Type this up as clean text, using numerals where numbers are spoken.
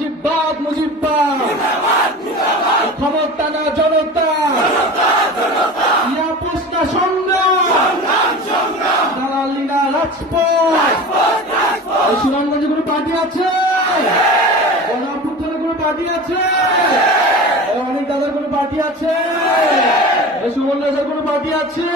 মুজিববাদ মুজিববাদ, ক্ষমতা না জনতা, ইয়াপুস না সংগ্রাম, দালালি না রাজপথ। এই সুনামগঞ্জে কোনো পার্টি আছে? গণঅভ্যুত্থানে কোনো পার্টি আছে? অনেক দাদার কোনো পার্টি আছে? সুমন রাজার কোনো পার্টি আছে?